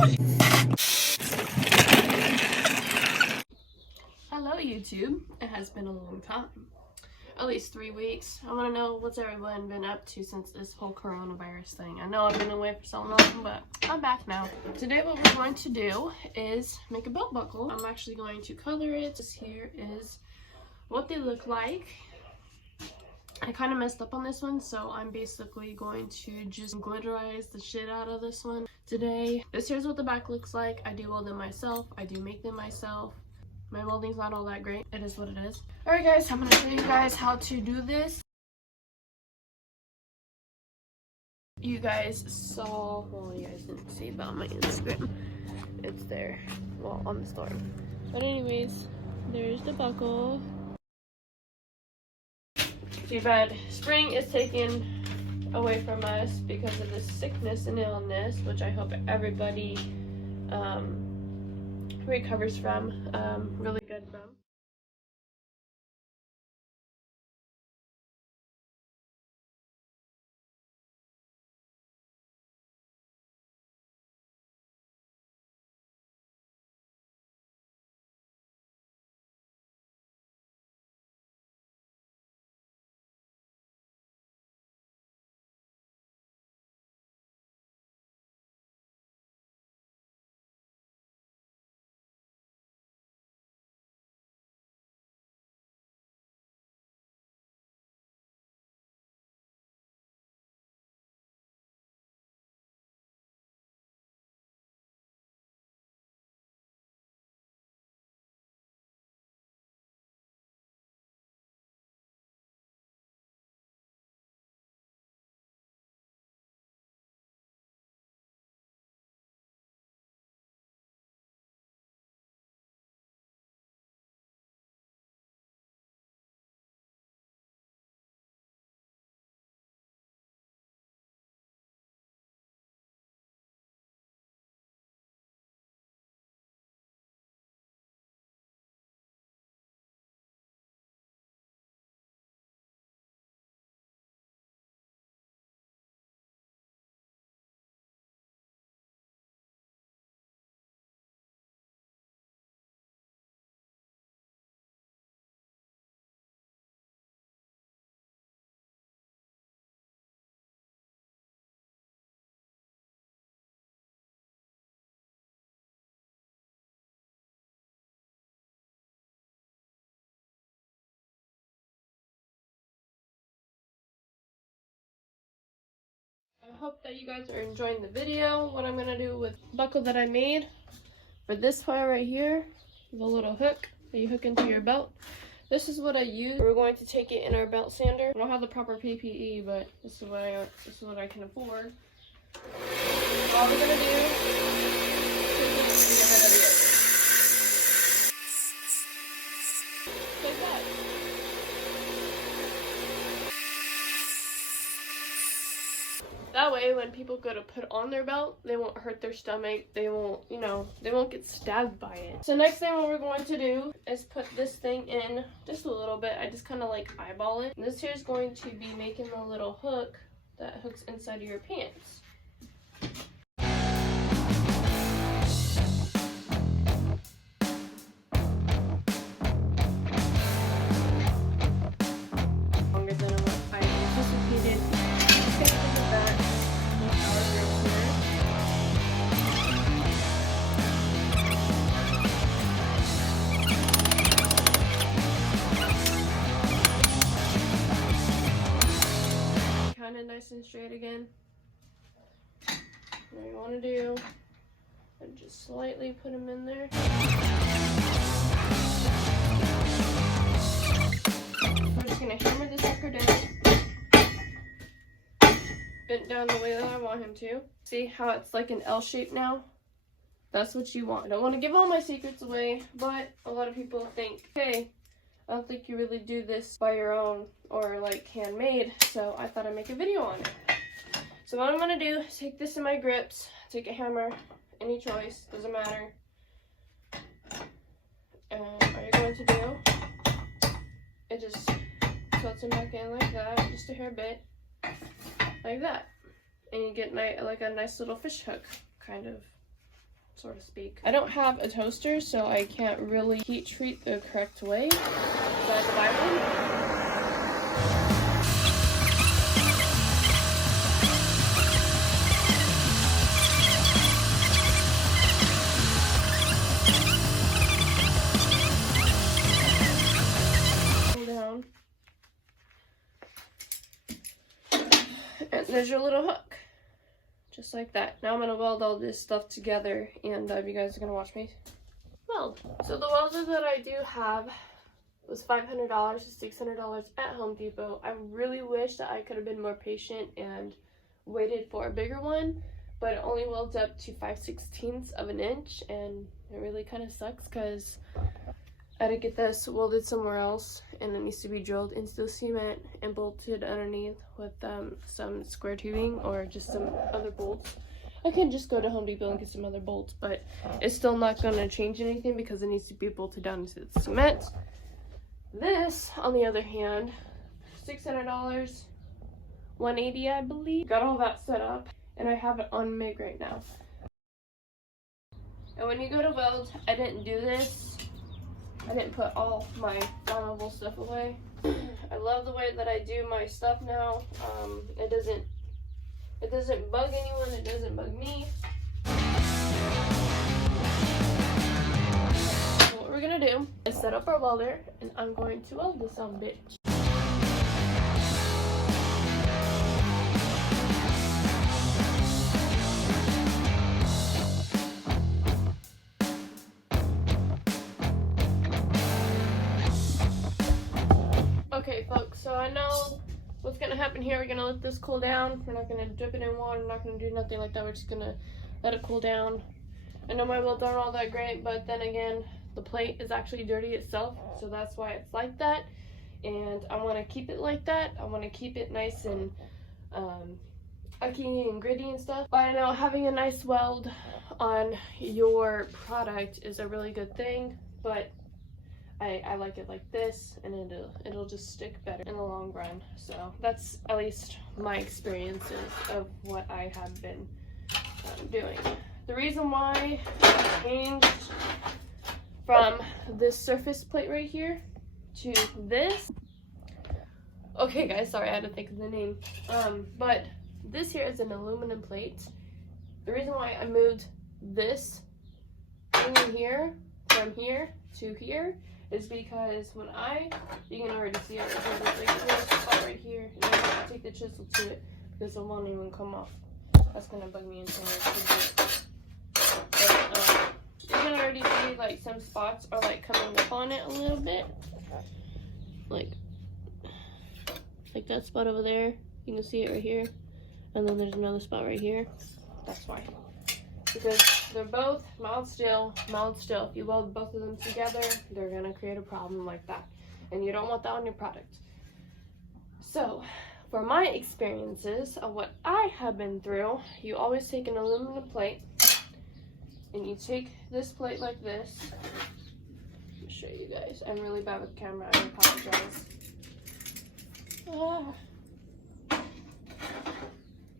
Hello YouTube, it has been a long time, at least 3 weeks. I want to know what's everyone been up to since this whole coronavirus thing. I know I've been away for so long, but I'm back now. Today what we're going to do is make a belt buckle. I'm actually going to color it. This here is what they look like. I kind of messed up on this one, so I'm basically going to just glitterize the shit out of this one today. This here's what the back looks like. I do weld them myself. I do make them myself. My welding's not all that great. It is what it is. Alright guys, I'm going to show you guys how to do this. You guys saw, well you guys didn't see about my Instagram. It's there, well on the storm. But anyways, there's the buckle. Too bad spring is taken away from us because of this sickness and illness, which I hope everybody recovers from really good from. I hope that you guys are enjoying the video. What I'm gonna do with the buckle that I made for this part right here, the little hook that you hook into your belt. This is what I use. We're going to take it in our belt sander. I don't have the proper PPE, but this is what I can afford. All we're gonna do is get rid of the edges. Like that. That way, when people go to put on their belt, they won't hurt their stomach. They won't, you know, they won't get stabbed by it. So next thing what we're going to do is put this thing in just a little bit. I just kind of like eyeball it. And this here is going to be making the little hook that hooks inside of your pants. Longer than what I anticipated. Kind of nice and straight again. What you want to do and just slightly put them in there. We're just gonna hammer this sucker down. Bent down the way that I want him to. See how it's like an L shape now? That's what you want. I don't want to give all my secrets away, but a lot of people think, hey, I don't think you really do this by your own or like handmade, so I thought I'd make a video on it. So what I'm going to do is take this in my grips, take a hammer, any choice, doesn't matter. And all you're going to do is just slots it back in like that, just a hair bit, like that. And you get like a nice little fish hook, kind of. so to speak. I don't have a toaster, so I can't really heat treat the correct way. So I have to buy one. And there's your little hook, just like that. Now I'm gonna weld all this stuff together, and you guys are gonna watch me weld. So the welder that I do have was $500 to $600 at Home Depot. I really wish that I could have been more patient and waited for a bigger one, but it only welds up to 5/16 of an inch, and it really kind of sucks because I had to get this welded somewhere else, and it needs to be drilled into the cement and bolted underneath with some square tubing or just some other bolts. I can just go to Home Depot and get some other bolts, but it's still not going to change anything because it needs to be bolted down into the cement. This, on the other hand, $600, $180 I believe. Got all that set up, and I have it on MIG right now. And when you go to weld, I didn't do this. I didn't put all my flammable stuff away. I love the way that I do my stuff now. It doesn't bug anyone, it doesn't bug me. So what we're gonna do is set up our welder, and I'm going to weld this on bitch. Okay folks, so I know what's gonna happen here. We're gonna let this cool down. We're not gonna dip it in water, we're not gonna do nothing like that. We're just gonna let it cool down. I know my welds aren't all that great, but then again, the plate is actually dirty itself, so that's why it's like that. And I wanna keep it like that. I wanna keep it nice and icky and gritty and stuff. But I know having a nice weld on your product is a really good thing, but I like it like this, and it'll just stick better in the long run. So that's at least my experiences of what I have been doing. The reason why I changed from this surface plate right here to this, okay guys, sorry, I had to think of the name, but this here is an aluminum plate. The reason why I moved this thing in here from here to here is because when you can already see it right here, and I'm gonna take the chisel to it because it won't even come off. That's gonna bug me until I do it. But, you can already see like some spots are like coming up on it a little bit, like that spot over there. You can see it right here, and then there's another spot right here. That's why. Because they're both mild steel. If you weld both of them together, they're gonna create a problem like that, and you don't want that on your product. So for my experiences of what I have been through, you always take an aluminum plate and you take this plate like this. Let me show you guys. I'm really bad with the camera, I apologize.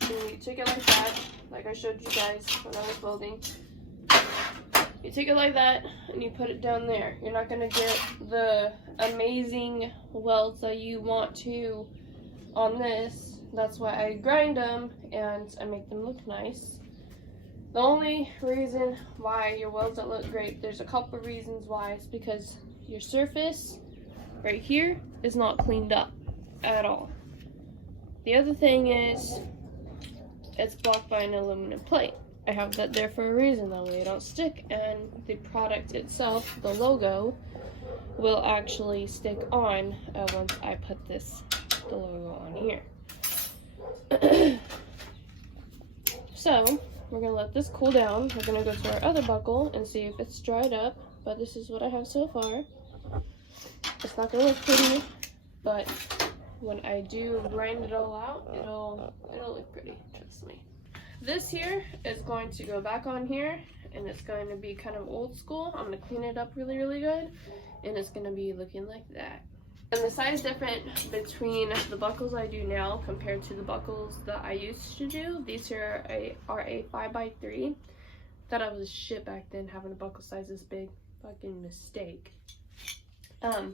And you take it like that, like I showed you guys when I was welding. You take it like that and you put it down there. You're not gonna get the amazing welds that you want to on this. That's why I grind them and I make them look nice. The only reason why your welds don't look great, there's a couple of reasons why. It's because your surface right here is not cleaned up at all. The other thing is it's blocked by an aluminum plate. I have that there for a reason, that way it don't stick, and the product itself, the logo, will actually stick on once I put the logo on here. So we're gonna let this cool down. We're gonna go to our other buckle and see if it's dried up, but this is what I have so far. It's not gonna look pretty, but when I do grind it all out, it'll look pretty, trust me. This here is going to go back on here, and it's going to be kind of old school. I'm going to clean it up really, really good, and it's going to be looking like that. And the size difference between the buckles I do now compared to the buckles that I used to do, these here are a 5x3. Thought I was shit back then having a buckle size this big. Fucking mistake. The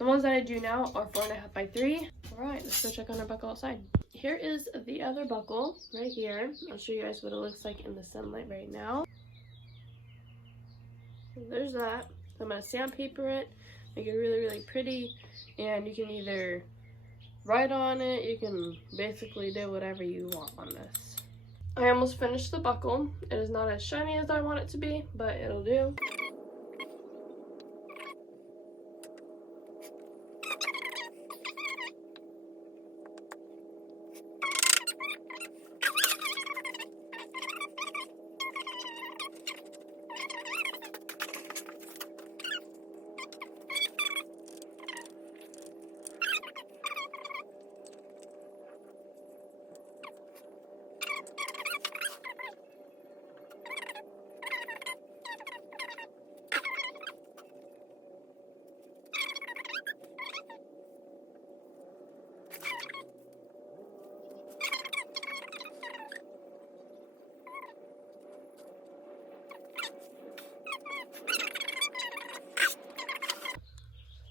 ones that I do now are 4.5 by 3. Alright, let's go check on our buckle outside. Here is the other buckle right here. I'll show you guys what it looks like in the sunlight right now. So there's that. I'm going to sandpaper it, make it really, really pretty, and you can either write on it, you can basically do whatever you want on this. I almost finished the buckle. It is not as shiny as I want it to be, but it'll do.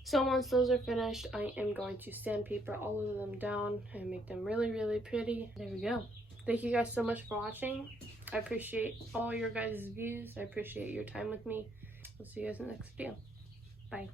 So once those are finished, I am going to sandpaper all of them down and make them really, really pretty. There we go. Thank you guys so much for watching. I appreciate all your guys' views. I appreciate your time with me. We'll see you guys in the next video. Bye.